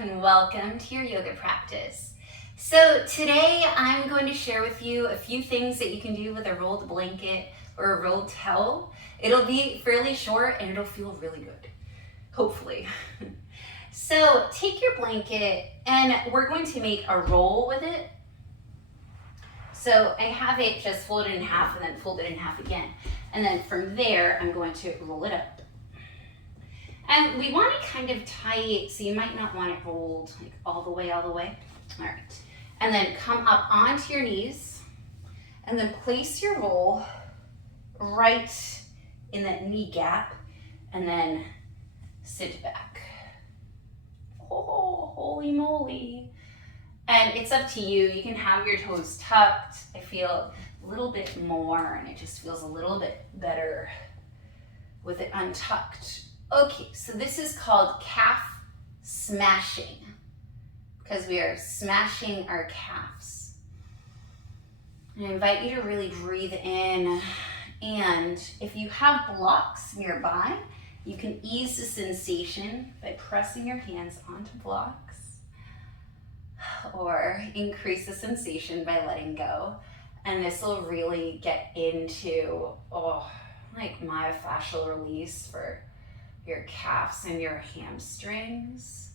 and welcome to your yoga practice. So today I'm going to share with you a few things that you can do with a rolled blanket or a rolled towel. It'll be fairly short and it'll feel really good, hopefully. So take your blanket and we're going to make a roll with it. So I have it just folded in half and then folded in half again. And then from there, I'm going to roll it up. And we want it kind of tight, so you might not want it rolled like all the way. All right. And then come up onto your knees and then place your roll right in that knee gap and then sit back. Oh, holy moly. And it's up to you. You can have your toes tucked. I feel a little bit more and it just feels a little bit better with it untucked. Okay, so this is called calf smashing because we are smashing our calves. And I invite you to really breathe in, and if you have blocks nearby, you can ease the sensation by pressing your hands onto blocks or increase the sensation by letting go. And this will really get into like myofascial release for your calves and your hamstrings.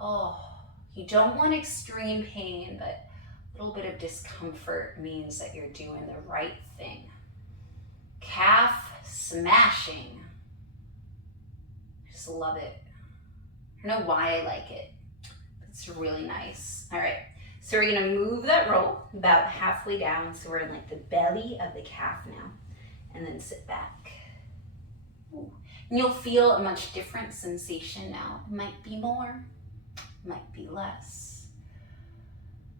You don't want extreme pain, but a little bit of discomfort means that you're doing the right thing. Calf smashing. I just love it. I don't know why I like it. It's really nice. All right, so we're gonna move that roll about halfway down, so we're in like the belly of the calf now, and then sit back. Ooh. And you'll feel a much different sensation now. It might be more, might be less.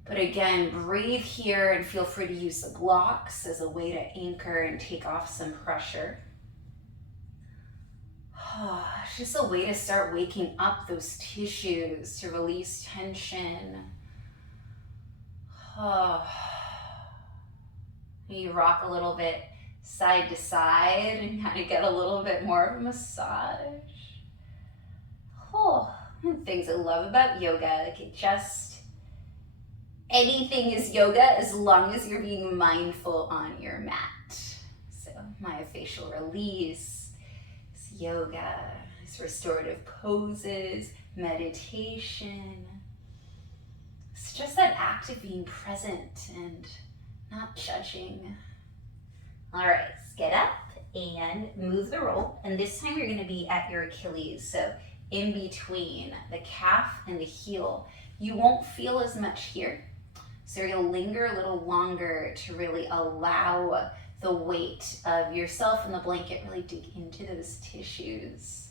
But again, breathe here and feel free to use the blocks as a way to anchor and take off some pressure. It's just a way to start waking up those tissues, to release tension. You rock a little bit side to side and kind of get a little bit more of a massage. Things I love about yoga, like anything is yoga as long as you're being mindful on your mat. So myofascial release, it's yoga, it's restorative poses, meditation. It's just that act of being present and not judging. All right, let's get up and move the roll. And this time you're gonna be at your Achilles, so in between the calf and the heel. You won't feel as much here. So you're gonna linger a little longer to really allow the weight of yourself and the blanket really dig into those tissues.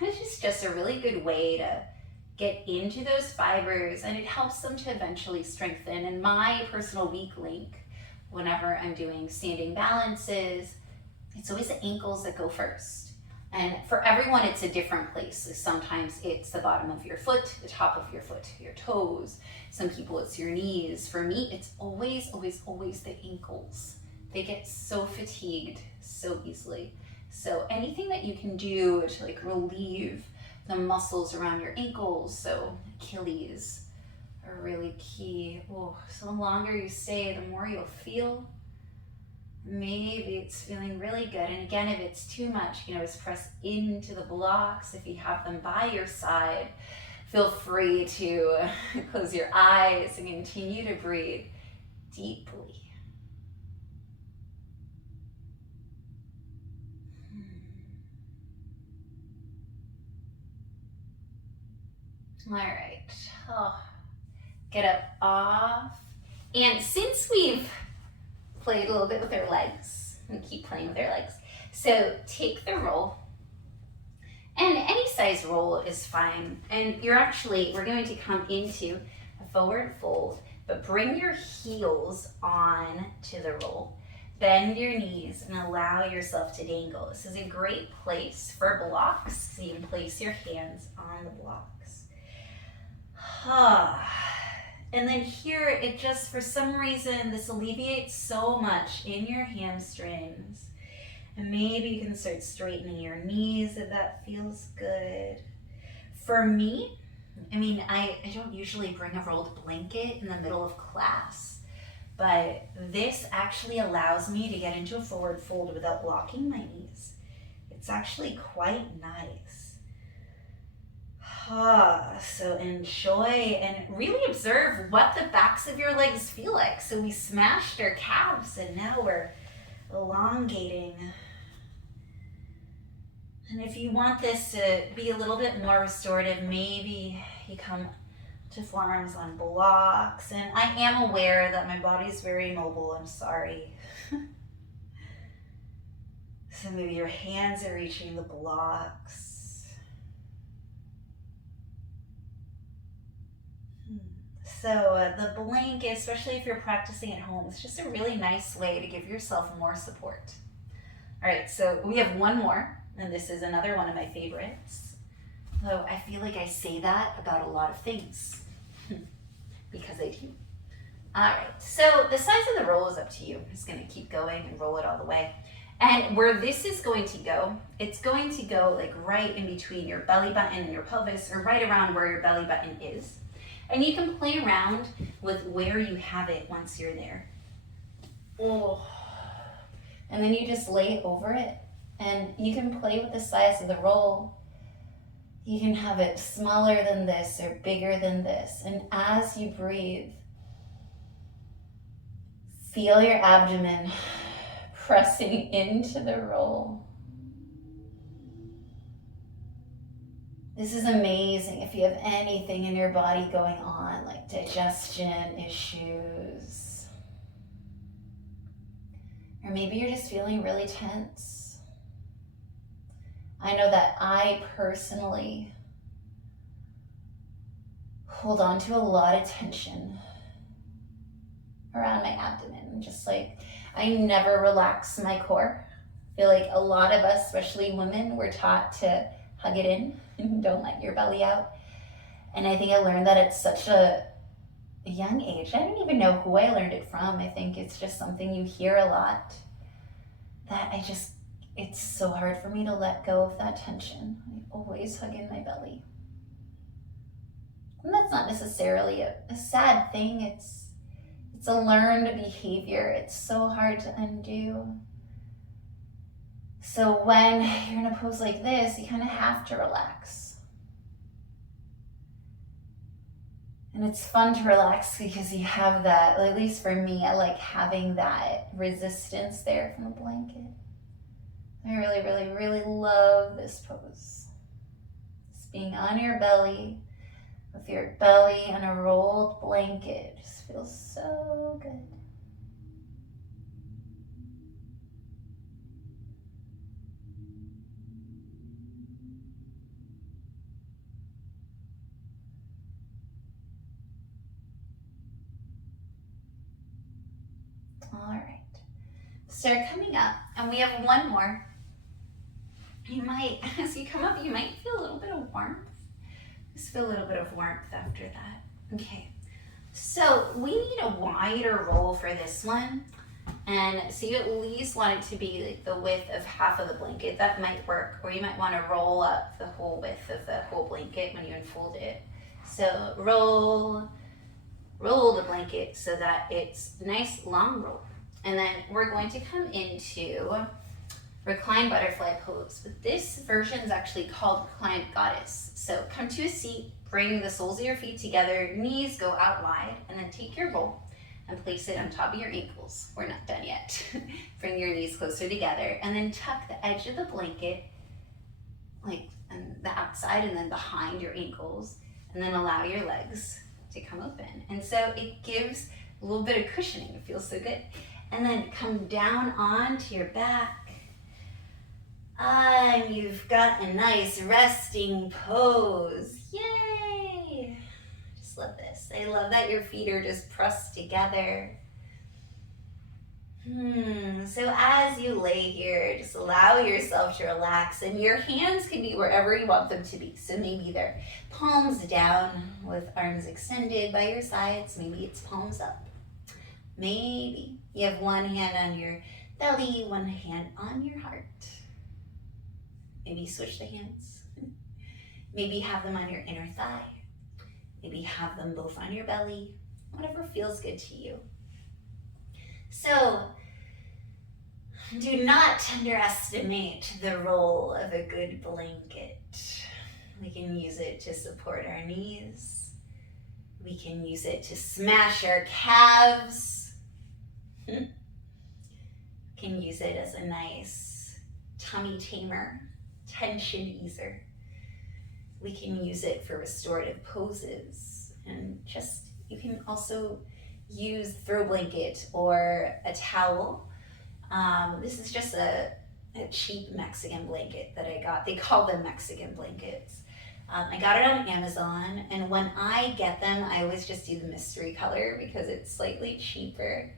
This is just a really good way to get into those fibers, and it helps them to eventually strengthen. And my personal weak link, whenever I'm doing standing balances, it's always the ankles that go first. And for everyone, it's a different place. So sometimes it's the bottom of your foot, the top of your foot, your toes. Some people, it's your knees. For me, it's always the ankles. They get so fatigued so easily. So anything that you can do to like relieve the muscles around your ankles, so Achilles, are really key. So the longer you stay, the more you'll feel. Maybe it's feeling really good. And again, if it's too much, you can always press into the blocks. If you have them by your side, feel free to close your eyes and continue to breathe deeply. All right. Get up off. And since we've played a little bit with our legs, and keep playing with our legs, so take the roll, and any size roll is fine. And we're going to come into a forward fold, but bring your heels on to the roll. Bend your knees and allow yourself to dangle. This is a great place for blocks, so you can place your hands on the blocks. And then here, it just, for some reason, this alleviates so much in your hamstrings. And maybe you can start straightening your knees if that feels good. For me, I don't usually bring a rolled blanket in the middle of class, but this actually allows me to get into a forward fold without locking my knees. It's actually quite nice. So enjoy and really observe what the backs of your legs feel like. So we smashed our calves and now we're elongating. And if you want this to be a little bit more restorative, maybe you come to forearms on blocks. And I am aware that my body's very mobile, I'm sorry. So maybe your hands are reaching the blocks. So the blanket, especially if you're practicing at home, is just a really nice way to give yourself more support. All right, so we have one more, and this is another one of my favorites. Though I feel like I say that about a lot of things, because I do. All right, so the size of the roll is up to you. I'm just gonna keep going and roll it all the way. And where this is going to go, it's going to go like right in between your belly button and your pelvis, or right around where your belly button is. And you can play around with where you have it once you're there. Oh. And then you just lay over it. And you can play with the size of the roll. You can have it smaller than this or bigger than this. And as you breathe, feel your abdomen pressing into the roll. This is amazing if you have anything in your body going on, like digestion issues. Or maybe you're just feeling really tense. I know that I personally hold on to a lot of tension around my abdomen. Just like, I never relax my core. I feel like a lot of us, especially women, we're taught to hug it in and don't let your belly out. And I think I learned that at such a young age. I don't even know who I learned it from. I think it's just something you hear a lot, that it's so hard for me to let go of that tension. I always hug in my belly. And that's not necessarily a sad thing. It's a learned behavior. It's so hard to undo. So when you're in a pose like this, you kind of have to relax. And it's fun to relax because you have that, at least for me, I like having that resistance there from the blanket. I really, really, really love this pose. Just being on your belly, with your belly on a rolled blanket, just feels so good. All right, start coming up, and we have one more. You might, as you come up, you might feel a little bit of warmth. Just feel a little bit of warmth after that. Okay, so we need a wider roll for this one. And so you at least want it to be like the width of half of the blanket. That might work, or you might want to roll up the whole width of the whole blanket when you unfold it. So roll the blanket so that it's a nice long roll. And then we're going to come into recline butterfly pose. But this version is actually called recline goddess. So come to a seat, bring the soles of your feet together, knees go out wide, and then take your roll and place it on top of your ankles. We're not done yet. Bring your knees closer together, and then tuck the edge of the blanket, like on the outside and then behind your ankles, and then allow your legs to come open. And so it gives a little bit of cushioning. It feels so good. And then come down onto your back. And you've got a nice resting pose. Yay! Just love this. I love that your feet are just pressed together. So as you lay here, just allow yourself to relax, and your hands can be wherever you want them to be. So maybe they're palms down with arms extended by your sides. Maybe it's palms up. Maybe you have one hand on your belly, one hand on your heart. Maybe switch the hands. Maybe have them on your inner thigh. Maybe have them both on your belly, whatever feels good to you. So, do not underestimate the role of a good blanket. We can use it to support our knees. We can use it to smash our calves. Can use it as a nice tummy tamer, tension easer. We can use it for restorative poses, and just, you can also use throw blanket or a towel. This is just a cheap Mexican blanket that I got. They call them Mexican blankets. I got it on Amazon, and when I get them, I always just do the mystery color because it's slightly cheaper,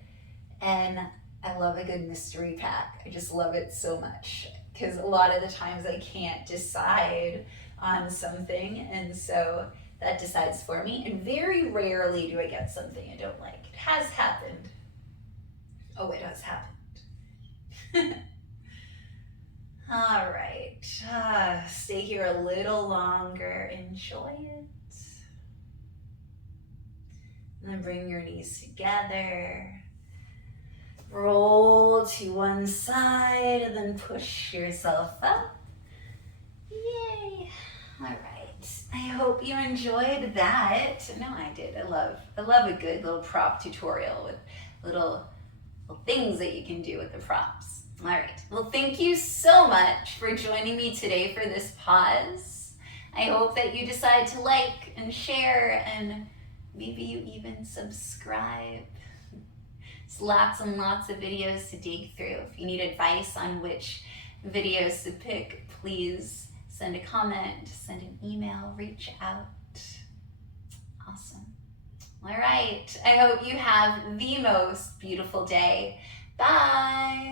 and I love a good mystery pack. I just love it so much because a lot of the times I can't decide on something, and so that decides for me, and very rarely do I get something I don't like. It has happened. Oh, it has happened. All right, stay here a little longer, enjoy it. And then bring your knees together. Roll to one side and then push yourself up. Yay. All right. I hope you enjoyed that. No, I did. I love a good little prop tutorial with little things that you can do with the props. All right. Well, thank you so much for joining me today for this pause. I hope that you decide to like and share, and maybe you even subscribe. There's lots and lots of videos to dig through. If you need advice on which videos to pick, please send a comment, send an email, reach out. Awesome. All right. I hope you have the most beautiful day. Bye.